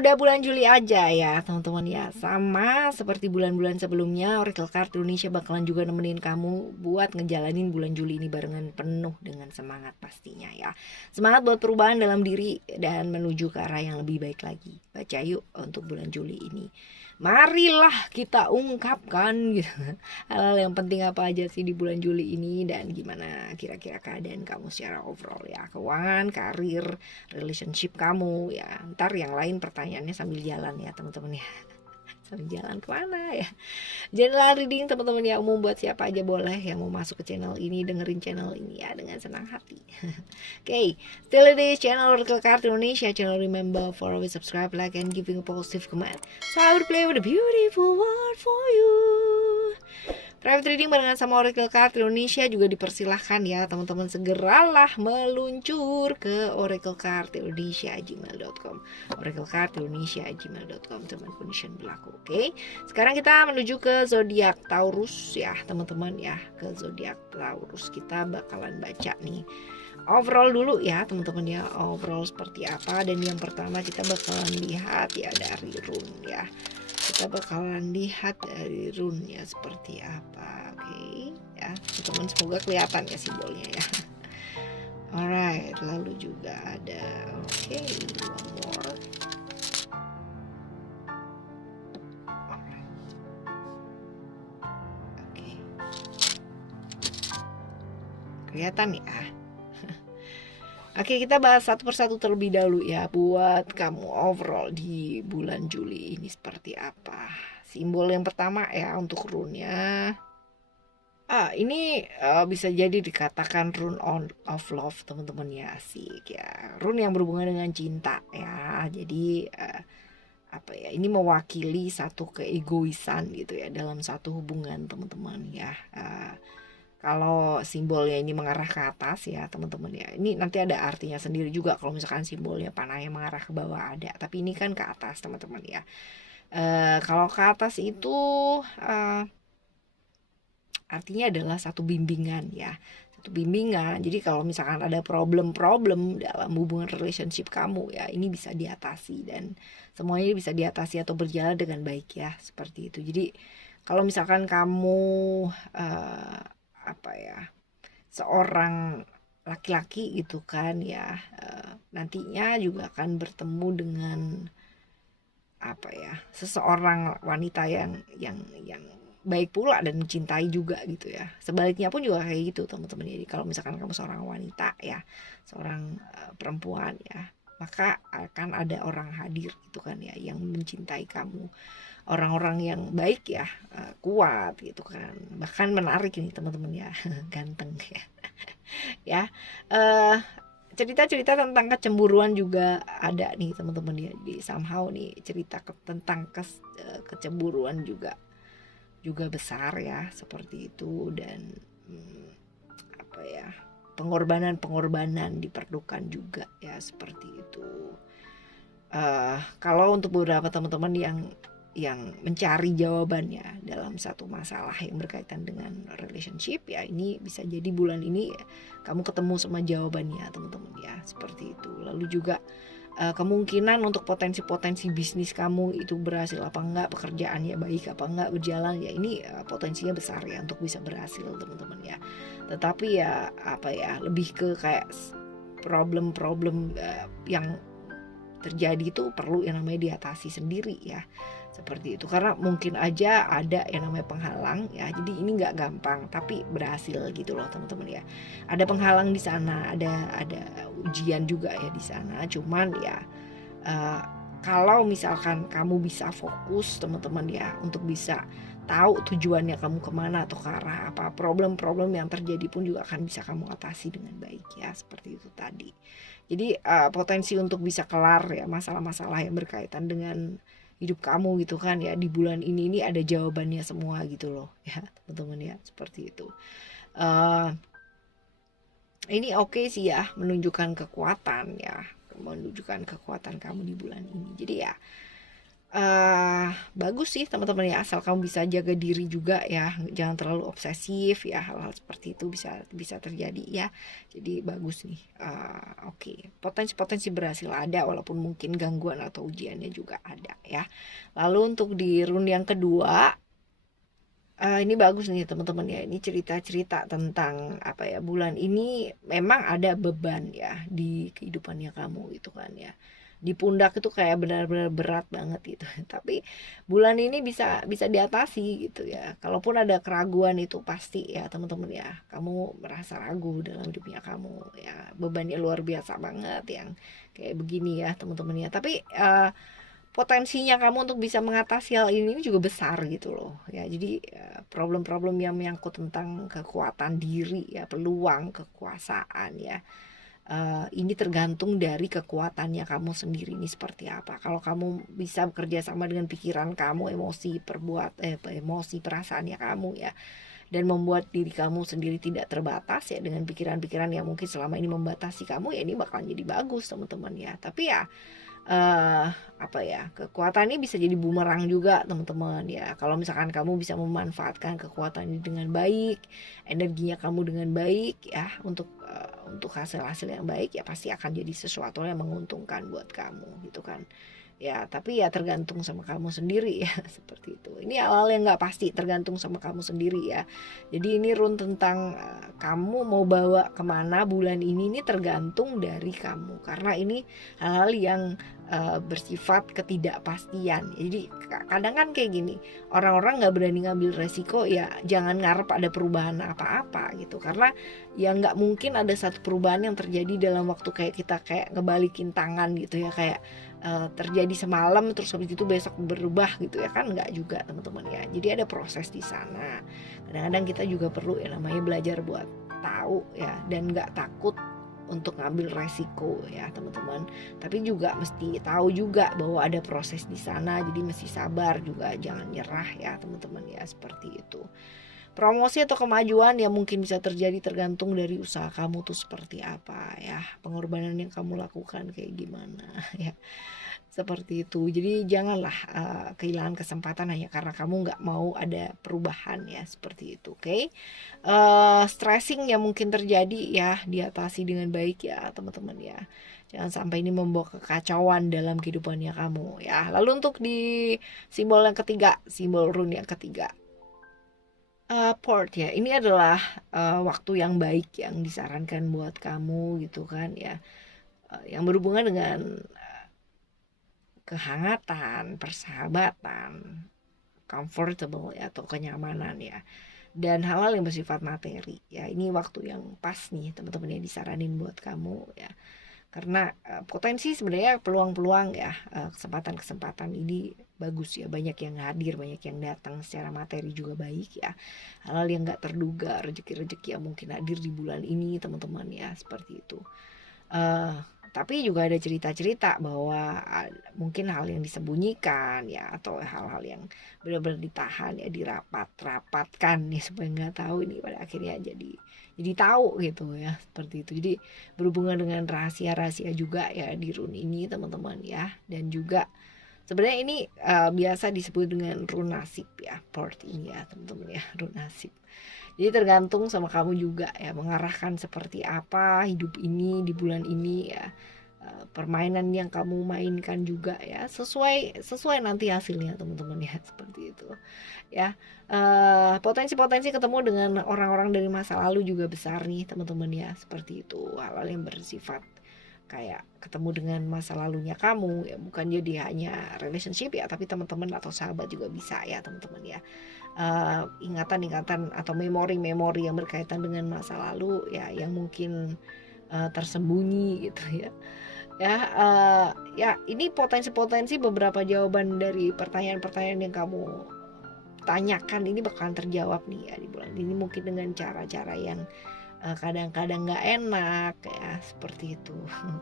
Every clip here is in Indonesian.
Udah bulan Juli aja ya teman-teman ya. Sama seperti bulan-bulan sebelumnya, Oracle Card Indonesia bakalan juga nemenin kamu buat ngejalanin bulan Juli ini barengan penuh dengan semangat pastinya ya. Semangat buat perubahan dalam diri dan menuju ke arah yang lebih baik lagi. Baca yuk untuk bulan Juli ini. Marilah kita ungkapkan gitu. Hal-hal yang penting apa aja sih di bulan Juli ini dan gimana kira-kira keadaan kamu secara overall ya. Keuangan, karir, relationship kamu ya. Ntar yang lain pertanyaannya sambil jalan ya teman-teman ya. Sambil jalan kemana ya. General reading teman-teman ya, umum buat siapa aja boleh yang mau masuk ke channel ini, dengerin channel ini ya dengan senang hati. Okay, still it is channel Oracle Card Indonesia, channel remember for always subscribe, like and giving a positive comment. So I would play with a beautiful word for you. Private reading barengan sama Oracle Card Indonesia juga dipersilahkan ya teman-teman, segeralah meluncur ke oraclecardindonesia@gmail.com, oraclecardindonesia@gmail.com, teman condition berlaku. Oke, sekarang kita menuju ke zodiak Taurus ya teman-teman ya. Ke zodiak Taurus kita bakalan baca nih overall dulu ya teman-teman ya, overall seperti apa. Dan yang pertama kita bakalan lihat ya dari rune ya. Kita bakalan lihat dari rune-nya seperti apa. Oke ya teman-teman, semoga kelihatan ya simbolnya ya. Alright, lalu juga ada one more. Alright. Oke. Kelihatan ya. Oke, kita bahas satu persatu terlebih dahulu ya, buat kamu overall di bulan Juli ini seperti apa. Simbol yang pertama ya untuk rune-nya. Ini bisa jadi dikatakan rune of love teman-teman ya, asik ya. Rune yang berhubungan dengan cinta ya. Jadi apa ya? Ini mewakili satu keegoisan gitu ya dalam satu hubungan teman-teman ya. Kalau simbolnya ini mengarah ke atas ya teman-teman ya, ini nanti ada artinya sendiri juga. Kalau misalkan simbolnya panahnya mengarah ke bawah ada, tapi ini kan ke atas teman-teman ya. Kalau ke atas itu artinya adalah satu bimbingan ya, satu bimbingan. Jadi kalau misalkan ada problem-problem dalam hubungan relationship kamu ya, ini bisa diatasi dan semuanya bisa diatasi atau berjalan dengan baik ya, seperti itu. Jadi kalau misalkan kamu apa ya, seorang laki-laki gitu kan ya, nantinya juga akan bertemu dengan apa ya, seseorang wanita yang baik pula dan mencintai juga gitu ya. Sebaliknya pun juga kayak gitu teman-teman. Jadi kalau misalkan kamu seorang wanita ya, seorang perempuan ya, maka akan ada orang hadir gitu kan ya yang mencintai kamu, orang-orang yang baik ya, kuat gitu kan, bahkan menarik ini teman-teman ya. Ganteng ya. Ya, cerita-cerita tentang kecemburuan juga ada nih teman-teman ya, di somehow nih cerita tentang kecemburuan juga besar ya, seperti itu. Dan apa ya, pengorbanan diperlukan juga ya, seperti itu. Kalau untuk beberapa teman-teman yang mencari jawabannya dalam satu masalah yang berkaitan dengan relationship ya, ini bisa jadi bulan ini kamu ketemu sama jawabannya teman-teman ya, seperti itu. Lalu juga kemungkinan untuk potensi bisnis kamu itu berhasil apa enggak, pekerjaannya baik apa enggak, berjalan ya, ini potensinya besar ya untuk bisa berhasil teman-teman ya. Tetapi ya apa ya, lebih ke kayak problem-problem yang terjadi itu perlu yang namanya diatasi sendiri ya, seperti itu. Karena mungkin aja ada yang namanya penghalang ya, jadi ini nggak gampang tapi berhasil gitu loh teman-teman ya. Ada penghalang di sana, ada ujian juga ya di sana. Cuman ya kalau misalkan kamu bisa fokus teman-teman ya, untuk bisa tahu tujuannya kamu kemana atau ke arah apa, problem-problem yang terjadi pun juga akan bisa kamu atasi dengan baik ya, seperti itu tadi. Jadi potensi untuk bisa kelar ya masalah-masalah yang berkaitan dengan hidup kamu gitu kan ya, di bulan ini ada jawabannya semua gitu loh ya teman-teman ya, seperti itu. Ini oke sih ya, menunjukkan kekuatan kamu di bulan ini. Jadi ya Bagus sih teman-teman ya, asal kamu bisa jaga diri juga ya, jangan terlalu obsesif ya, hal-hal seperti itu bisa bisa terjadi ya. Jadi bagus nih. Oke, potensi-potensi berhasil ada walaupun mungkin gangguan atau ujiannya juga ada ya. Lalu untuk di run yang kedua, ini bagus nih teman-teman ya. Ini cerita-cerita tentang apa ya, bulan ini memang ada beban ya di kehidupannya kamu gitu kan ya. Di pundak itu kayak benar-benar berat banget gitu. Tapi bulan ini bisa bisa diatasi gitu ya. Kalaupun ada keraguan itu pasti ya teman-teman ya. Kamu merasa ragu dalam hidupnya kamu ya. Bebannya luar biasa banget yang kayak begini ya teman-teman ya. Tapi potensinya kamu untuk bisa mengatasi hal ini juga besar gitu loh ya. Jadi problem-problem yang menyangkut tentang kekuatan diri ya, peluang, kekuasaan ya, ini tergantung dari kekuatannya kamu sendiri ini seperti apa. Kalau kamu bisa bekerja sama dengan pikiran kamu, emosi perasaannya kamu ya, dan membuat diri kamu sendiri tidak terbatas ya dengan pikiran-pikiran yang mungkin selama ini membatasi kamu, ya ini bakalan jadi bagus teman-teman ya. Tapi ya apa ya, kekuatan ini bisa jadi bumerang juga teman-teman ya. Kalau misalkan kamu bisa memanfaatkan kekuatan ini dengan baik, energinya kamu dengan baik ya, untuk hasil-hasil yang baik, ya pasti akan jadi sesuatu yang menguntungkan buat kamu gitu kan ya. Tapi ya tergantung sama kamu sendiri ya. Seperti itu. Ini hal-hal yang nggak pasti, tergantung sama kamu sendiri ya. Jadi ini run tentang kamu mau bawa kemana bulan ini tergantung dari kamu, karena ini hal-hal yang bersifat ketidakpastian. Jadi kadang kan kayak gini, orang-orang nggak berani ngambil resiko, ya jangan ngarep ada perubahan apa-apa gitu, karena ya nggak mungkin ada satu perubahan yang terjadi dalam waktu kayak kita kayak ngebalikin tangan gitu ya, kayak terjadi semalam terus habis itu besok berubah gitu ya kan, nggak juga teman-teman ya. Jadi ada proses di sana. Kadang-kadang kita juga perlu ya namanya belajar buat tahu ya, dan nggak takut untuk ngambil resiko ya teman-teman. Tapi juga mesti tahu juga bahwa ada proses di sana, jadi mesti sabar juga, jangan nyerah ya teman-teman ya, seperti itu. Promosi atau kemajuan yang mungkin bisa terjadi tergantung dari usaha kamu tuh seperti apa ya, pengorbanan yang kamu lakukan kayak gimana ya, seperti itu. Jadi janganlah kehilangan kesempatan hanya karena kamu nggak mau ada perubahan ya, seperti itu. Oke. Stressing yang mungkin terjadi ya diatasi dengan baik ya teman-teman ya. Jangan sampai ini membawa kekacauan dalam kehidupannya kamu ya. Lalu untuk di simbol yang ketiga, simbol rune yang ketiga, port ya, ini adalah waktu yang baik yang disarankan buat kamu gitu kan ya, yang berhubungan dengan kehangatan, persahabatan, comfortable ya, atau kenyamanan ya, dan hal-hal yang bersifat materi ya. Ini waktu yang pas nih teman-teman yang disaranin buat kamu ya, karena potensi sebenarnya peluang-peluang ya, kesempatan-kesempatan ini bagus ya, banyak yang hadir, banyak yang datang secara materi juga baik ya. Hal-hal yang nggak terduga, rezeki-rezeki yang mungkin hadir di bulan ini teman-teman ya, seperti itu. Tapi juga ada cerita-cerita bahwa mungkin hal yang disembunyikan ya, atau hal-hal yang benar-benar ditahan ya, dirapatkan ya, supaya nggak tahu, ini pada akhirnya jadi tahu gitu ya, seperti itu. Jadi berhubungan dengan rahasia-rahasia juga ya di rune ini teman-teman ya. Dan juga sebenarnya ini biasa disebut dengan rune nasib ya, port ini ya teman-teman ya, rune nasib. Jadi tergantung sama kamu juga ya, mengarahkan seperti apa hidup ini di bulan ini ya. Permainan yang kamu mainkan juga ya, sesuai nanti hasilnya teman-teman ya, seperti itu ya. Potensi-potensi ketemu dengan orang-orang dari masa lalu juga besar nih teman-teman ya, seperti itu. Hal-hal yang bersifat kayak ketemu dengan masa lalunya kamu ya, bukan jadi hanya relationship ya, tapi teman-teman atau sahabat juga bisa ya teman-teman ya. Ingatan-ingatan atau memori-memori yang berkaitan dengan masa lalu ya, yang mungkin tersembunyi gitu ya. Ya ini potensi-potensi beberapa jawaban dari pertanyaan-pertanyaan yang kamu tanyakan ini bakalan terjawab nih ya di bulan ini, mungkin dengan cara-cara yang kadang-kadang nggak enak ya, seperti itu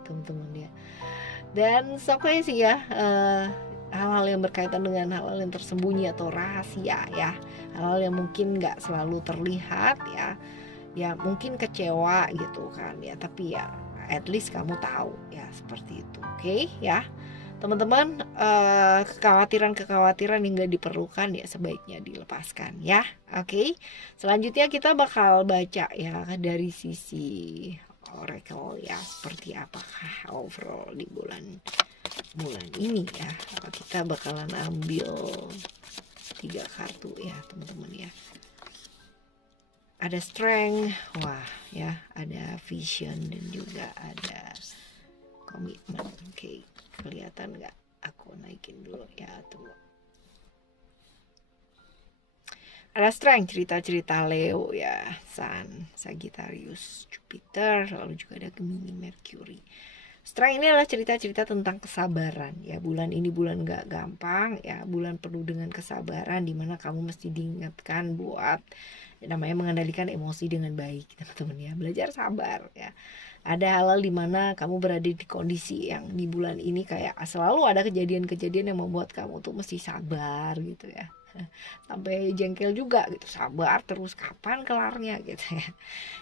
teman-teman ya. Dan pokoknya sih ya, hal-hal yang berkaitan dengan hal-hal yang tersembunyi atau rahasia ya, hal-hal yang mungkin nggak selalu terlihat ya, ya mungkin kecewa gitu kan ya, tapi ya at least kamu tahu ya, seperti itu. Oke ya. teman-teman, kekhawatiran-kekhawatiran yang nggak diperlukan ya sebaiknya dilepaskan ya. Oke, selanjutnya kita bakal baca ya dari sisi oracle ya, seperti apakah overall di bulan ini ya. Kita bakalan ambil 3 kartu ya teman-teman ya. Ada strength, wah ya, ada vision dan juga ada komitmen. Oke, kelihatan nggak? Aku naikin dulu ya, tunggu. Ada strength, cerita-cerita Leo ya, Sun, Sagittarius, Jupiter, lalu juga ada Gemini, Mercury. Strength ini adalah cerita-cerita tentang kesabaran ya. Bulan ini bulan gak gampang ya, bulan penuh dengan kesabaran, dimana kamu mesti diingatkan buat namanya mengendalikan emosi dengan baik teman-teman ya. Belajar sabar ya. Ada hal-hal dimana kamu berada di kondisi yang di bulan ini kayak selalu ada kejadian-kejadian yang membuat kamu tuh mesti sabar gitu ya. Sampai jengkel juga gitu, sabar terus kapan kelarnya gitu ya.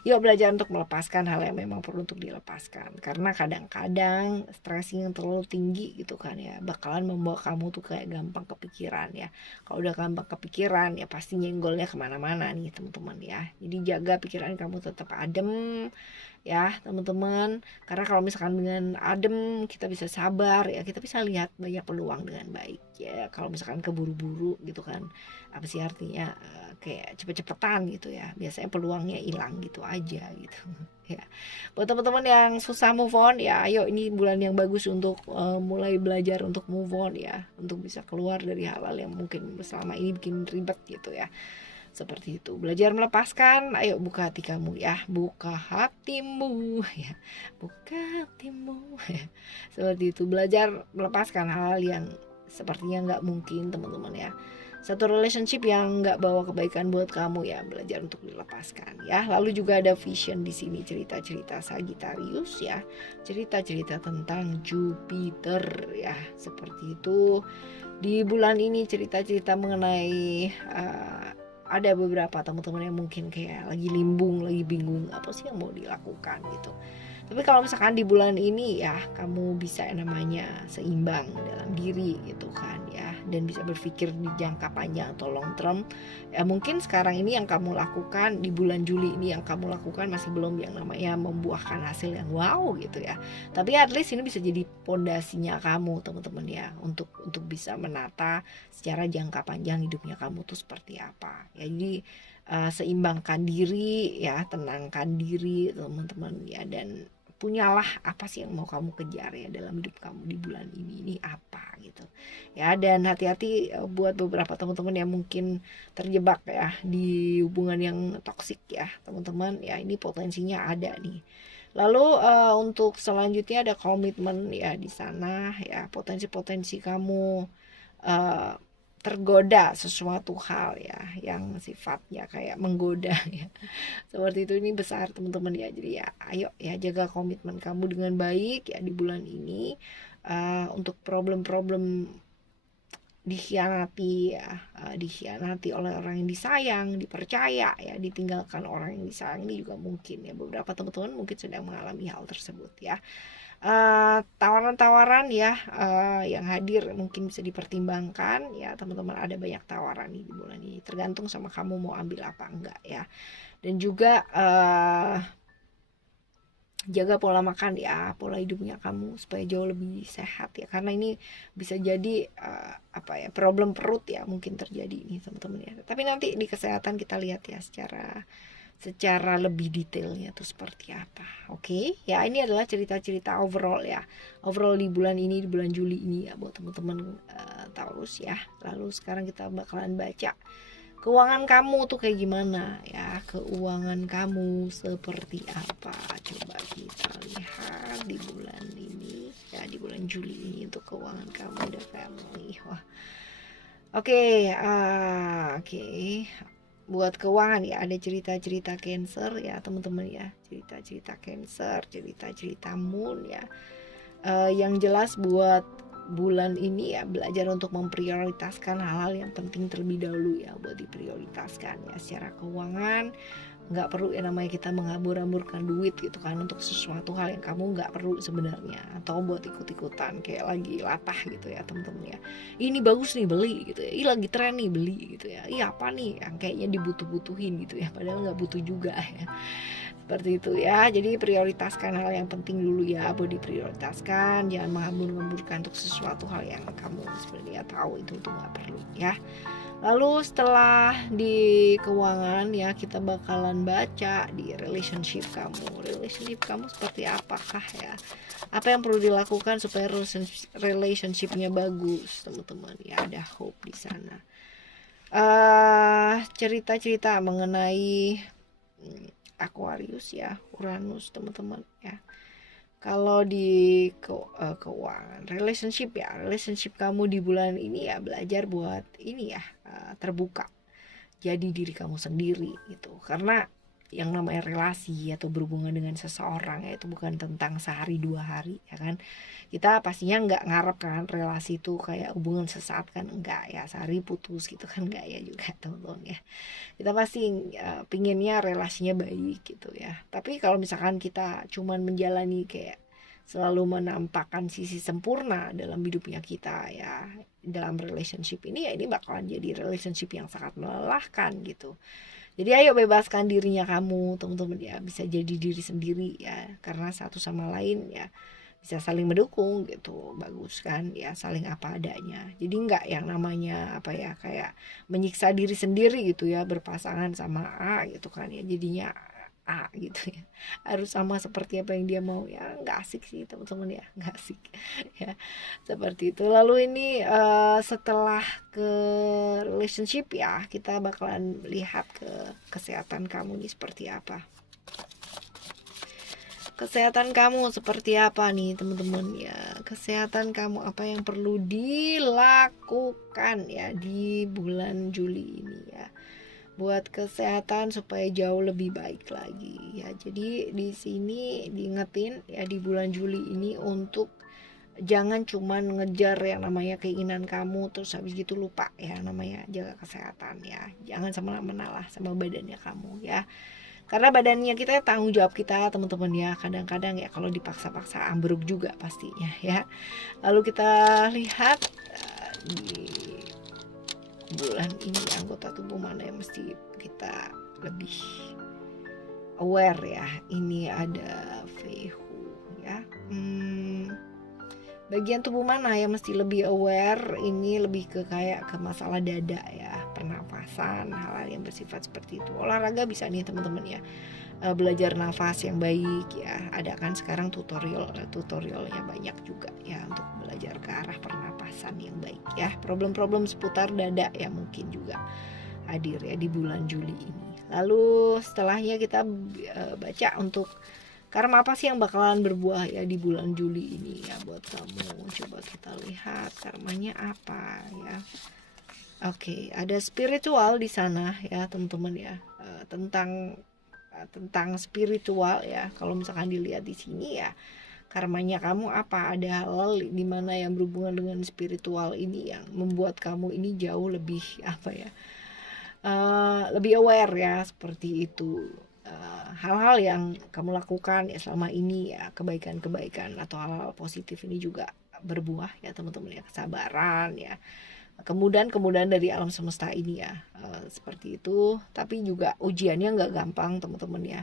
Yuk belajar untuk melepaskan hal yang memang perlu untuk dilepaskan, karena kadang-kadang stressing yang terlalu tinggi gitu kan ya bakalan membawa kamu tuh kayak gampang kepikiran ya. Kalau udah gampang kepikiran ya pasti nyenggolnya kemana-mana nih teman-teman ya. Jadi jaga pikiran kamu tetap adem ya teman-teman, karena kalau misalkan dengan adem kita bisa sabar ya, kita bisa lihat banyak peluang dengan baik ya. Kalau misalkan keburu-buru gitu kan, apa sih artinya, kayak cepet-cepetan gitu ya, biasanya peluangnya hilang gitu aja gitu ya. Buat teman-teman yang susah move on ya, ayo ini bulan yang bagus untuk mulai belajar untuk move on ya, untuk bisa keluar dari hal-hal yang mungkin selama ini bikin ribet gitu ya. Seperti itu, belajar melepaskan, ayo buka hati kamu ya, buka hatimu ya, buka hatimu ya. Seperti itu, belajar melepaskan hal yang sepertinya nggak mungkin teman-teman ya. Satu relationship yang nggak bawa kebaikan buat kamu ya, belajar untuk dilepaskan ya. Lalu juga ada vision di sini, cerita-cerita Sagittarius ya, cerita-cerita tentang Jupiter ya, seperti itu. Di bulan ini cerita-cerita mengenai ada beberapa teman-teman yang mungkin kayak lagi limbung, lagi bingung apa sih yang mau dilakukan gitu. Tapi kalau misalkan di bulan ini ya kamu bisa namanya seimbang dalam diri gitu kan ya, dan bisa berpikir di jangka panjang atau long term ya. Mungkin sekarang ini yang kamu lakukan di bulan Juli ini yang kamu lakukan masih belum yang namanya membuahkan hasil yang wow gitu ya, tapi at least ini bisa jadi pondasinya kamu teman-teman ya, untuk bisa menata secara jangka panjang hidupnya kamu tuh seperti apa ya. Jadi seimbangkan diri ya, tenangkan diri teman-teman ya, dan punyalah apa sih yang mau kamu kejar ya dalam hidup kamu di bulan ini apa gitu ya. Dan hati-hati buat beberapa teman-teman yang mungkin terjebak ya di hubungan yang toksik ya teman-teman ya, ini potensinya ada nih. Lalu untuk selanjutnya ada komitmen ya di sana ya, potensi-potensi kamu tergoda sesuatu hal ya yang sifatnya kayak menggoda ya. Seperti itu, ini besar teman-teman ya. Jadi ya ayo ya jaga komitmen kamu dengan baik ya di bulan ini, untuk problem-problem dikhianati ya, dikhianati oleh orang yang disayang, dipercaya ya, ditinggalkan orang yang disayang ini juga mungkin ya. Beberapa teman-teman mungkin sedang mengalami hal tersebut ya. Tawaran-tawaran ya yang hadir mungkin bisa dipertimbangkan ya teman-teman. Ada banyak tawaran nih di bulan ini, tergantung sama kamu mau ambil apa enggak ya. Dan juga jaga pola makan ya, pola hidupnya kamu supaya jauh lebih sehat ya, karena ini bisa jadi problem perut ya mungkin terjadi nih teman-teman ya. Tapi nanti di kesehatan kita lihat ya secara lebih detailnya tuh seperti apa. Oke ya, ini adalah cerita-cerita overall ya, overall di bulan ini, di bulan Juli ini ya buat teman-teman Taurus ya. Lalu sekarang kita bakalan baca keuangan kamu tuh kayak gimana ya, keuangan kamu seperti apa. Coba kita lihat di bulan ini ya, di bulan Juli ini untuk keuangan kamu, the family. Wah oke. Buat keuangan ya ada cerita-cerita Cancer ya teman-teman ya, cerita-cerita Cancer, cerita-cerita Moon ya. Yang jelas buat bulan ini ya, belajar untuk memprioritaskan hal-hal yang penting terlebih dahulu ya, buat diprioritaskan ya secara keuangan. nggak perlu yang namanya kita menghambur-hamburkan duit gitu kan untuk sesuatu hal yang kamu nggak perlu sebenarnya, atau buat ikut-ikutan kayak lagi latah gitu ya teman-teman ya, ini bagus nih beli gitu ya, ini lagi tren nih beli gitu ya, iya apa nih yang kayaknya dibutuh-butuhin gitu ya, padahal nggak butuh juga ya. Seperti itu ya. Jadi prioritaskan hal yang penting dulu ya, boleh diprioritaskan, jangan menghambur-hamburkan untuk sesuatu hal yang kamu sebenarnya tahu itu tuh nggak perlu ya. Lalu setelah di keuangan ya, kita bakalan baca di relationship kamu. Relationship kamu seperti apakah ya? Apa yang perlu dilakukan supaya relationshipnya bagus, teman-teman ya, ada hope di sana. Cerita-cerita mengenai Aquarius ya, Uranus teman-teman ya. Kalau di keuangan, relationship kamu di bulan ini ya, belajar buat ini ya, terbuka jadi diri kamu sendiri gitu. Karena yang namanya relasi atau berhubungan dengan seseorang ya, itu bukan tentang sehari dua hari ya kan. Kita pastinya nggak ngarep kan relasi itu kayak hubungan sesaat kan, enggak ya, sehari putus gitu kan, enggak ya juga teman-teman ya. Kita pasti pinginnya relasinya baik gitu ya. Tapi kalau misalkan kita cuman menjalani kayak selalu menampakkan sisi sempurna dalam hidupnya kita ya, dalam relationship ini ya, ini bakalan jadi relationship yang sangat melelahkan gitu. Jadi ayo bebaskan dirinya kamu teman-teman ya, bisa jadi diri sendiri ya, karena satu sama lain ya bisa saling mendukung gitu, bagus kan ya, saling apa adanya. Jadi nggak yang namanya apa ya, kayak menyiksa diri sendiri gitu ya, berpasangan sama A gitu kan ya, jadinya A gitu ya, harus sama seperti apa yang dia mau ya, nggak asik sih teman-teman ya, nggak asik ya, seperti itu. Lalu ini setelah ke relationship ya, kita bakalan lihat ke kesehatan kamu nih seperti apa. Kesehatan kamu seperti apa nih teman-teman ya, kesehatan kamu apa yang perlu dilakukan ya di bulan Juli ini ya, buat kesehatan supaya jauh lebih baik lagi ya. Jadi di sini diingetin ya, di bulan Juli ini untuk jangan cuman ngejar yang namanya keinginan kamu terus habis gitu lupa ya, namanya jaga kesehatan ya. Jangan semena-mena lah sama badannya kamu ya, karena badannya kita tanggung jawab kita teman-teman ya. Kadang-kadang ya kalau dipaksa-paksa ambruk juga pastinya ya. Lalu kita lihat di bulan ini anggota tubuh mana yang mesti kita lebih aware ya. Ini ada Vehu ya, bagian tubuh mana yang mesti lebih aware, ini lebih ke kayak ke masalah dada ya, pernafasan, hal-hal yang bersifat seperti itu. Olahraga bisa nih teman-teman ya, belajar nafas yang baik ya, ada kan sekarang tutorialnya banyak juga ya untuk belajar ke arah pernapasan yang baik ya. Problem-problem seputar dada ya mungkin juga hadir ya di bulan Juli ini. Lalu setelahnya kita baca untuk karma apa sih yang bakalan berbuah ya di bulan Juli ini ya buat kamu. Coba kita lihat karmanya apa ya. Oke, ada spiritual di sana ya teman-teman ya, tentang spiritual ya. Kalau misalkan dilihat di sini ya, karmanya kamu apa, ada hal di mana yang berhubungan dengan spiritual ini yang membuat kamu ini jauh lebih apa ya, lebih aware ya, seperti itu. Hal-hal yang kamu lakukan ya selama ini ya, kebaikan-kebaikan atau hal-hal positif ini juga berbuah ya teman-teman ya, kesabaran ya, kemudahan dari alam semesta ini ya, seperti itu. Tapi juga ujiannya nggak gampang teman-teman ya,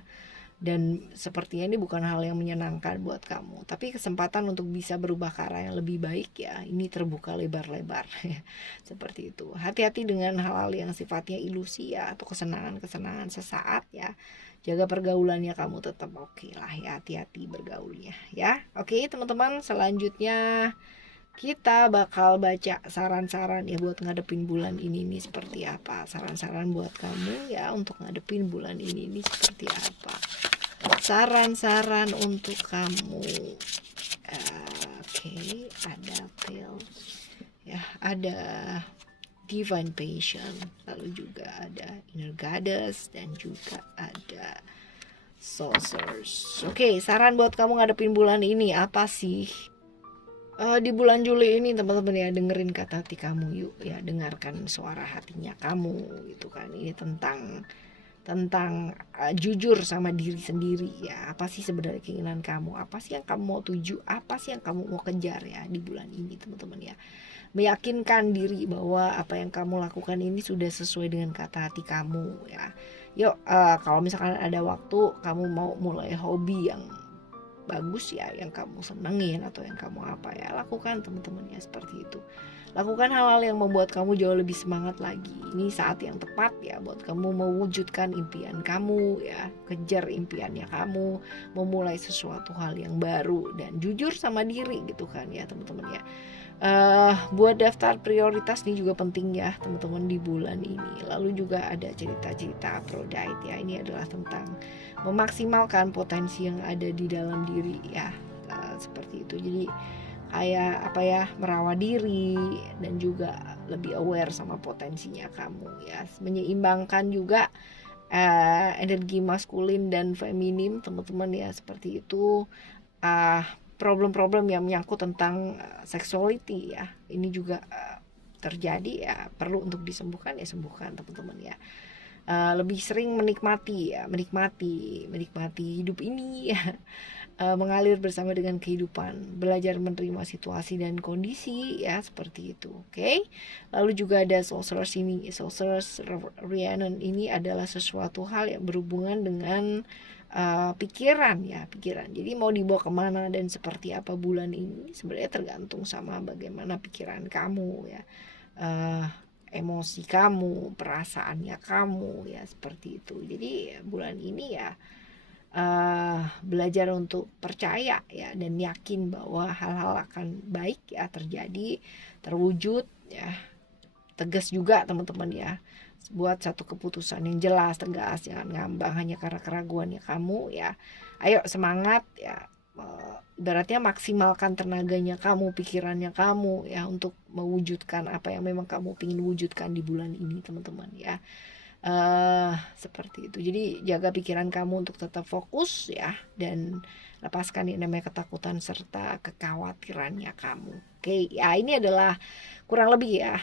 dan sepertinya ini bukan hal yang menyenangkan buat kamu, tapi kesempatan untuk bisa berubah ke arah yang lebih baik ya, ini terbuka lebar-lebar ya. Seperti itu. Hati-hati dengan hal-hal yang sifatnya ilusi ya, atau kesenangan-kesenangan sesaat ya. Jaga pergaulannya kamu tetap oke lah ya, hati-hati bergaulnya ya. Oke teman-teman, selanjutnya kita bakal baca saran-saran ya buat ngadepin bulan ini nih seperti apa. Saran-saran buat kamu ya untuk ngadepin bulan ini nih seperti apa. Saran-saran untuk kamu. Oke, ada pill ya, ada divine patient, lalu juga ada inner goddess, dan juga ada sorcerers. Oke, saran buat kamu ngadepin bulan ini apa sih? Di bulan Juli ini teman-teman ya, dengerin kata hati kamu yuk ya, dengarkan suara hatinya kamu gitu kan. Ini tentang tentang jujur sama diri sendiri ya. Apa sih sebenarnya keinginan kamu, apa sih yang kamu mau tuju, apa sih yang kamu mau kejar ya di bulan ini teman-teman ya. Meyakinkan diri bahwa apa yang kamu lakukan ini sudah sesuai dengan kata hati kamu ya. Yuk, kalau misalkan ada waktu kamu mau mulai hobi yang bagus ya, yang kamu senengin atau yang kamu apa ya, lakukan teman-teman ya, seperti itu. Lakukan hal-hal yang membuat kamu jauh lebih semangat lagi. Ini saat yang tepat ya buat kamu mewujudkan impian kamu ya, kejar impiannya kamu, memulai sesuatu hal yang baru dan jujur sama diri gitu kan ya teman-teman ya. Buat daftar prioritas ini juga penting ya teman-teman di bulan ini. Lalu juga ada cerita-cerita Aphrodite ya. Ini adalah tentang memaksimalkan potensi yang ada di dalam diri ya, seperti itu. Jadi kayak apa ya, merawat diri dan juga lebih aware sama potensinya kamu ya. Menyeimbangkan juga energi maskulin dan feminim teman-teman ya, seperti itu. Problem-problem yang menyangkut tentang sexuality ya, ini juga terjadi ya, perlu untuk disembuhkan ya, sembuhkan teman-teman ya. Lebih sering menikmati hidup ini ya. Mengalir bersama dengan kehidupan, belajar menerima situasi dan kondisi ya, seperti itu. Oke. Lalu juga ada Soul Search ini, Soul Search Rhiannon ini adalah sesuatu hal yang berhubungan dengan pikiran ya, pikiran. Jadi mau dibawa kemana dan seperti apa bulan ini sebenarnya tergantung sama bagaimana pikiran kamu ya, emosi kamu, perasaannya kamu ya, seperti itu. Jadi bulan ini ya belajar untuk percaya ya, dan yakin bahwa hal-hal akan baik ya, terjadi, terwujud ya. Tegas juga teman-teman ya, buat satu keputusan yang jelas, tegas, jangan ngambang hanya karena keraguannya kamu ya. Ayo semangat ya, ibaratnya maksimalkan tenaganya kamu, pikirannya kamu ya, untuk mewujudkan apa yang memang kamu ingin wujudkan di bulan ini teman-teman ya. Seperti itu. Jadi jaga pikiran kamu untuk tetap fokus ya, dan lepaskan yang namanya ketakutan serta kekhawatirannya kamu. Oke ya, ini adalah kurang lebih ya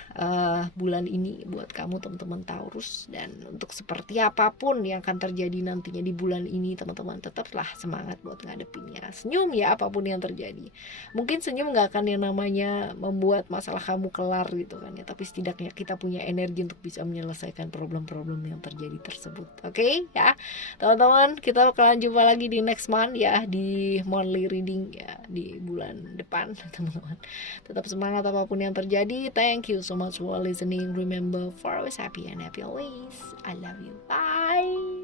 bulan ini buat kamu teman-teman Taurus. Dan untuk seperti apapun yang akan terjadi nantinya di bulan ini teman-teman, tetaplah semangat buat ngadepinnya. Senyum ya apapun yang terjadi. Mungkin senyum gak akan yang namanya membuat masalah kamu kelar gitu kan ya, tapi setidaknya kita punya energi untuk bisa menyelesaikan problem-problem yang terjadi tersebut. Oke ya teman-teman, kita bakalan jumpa lagi di next month ya, di monthly reading ya, di bulan depan teman-teman. Tetap semangat apapun yang terjadi. Thank you so much for listening. Remember, for always happy and happy always. I love you. Bye.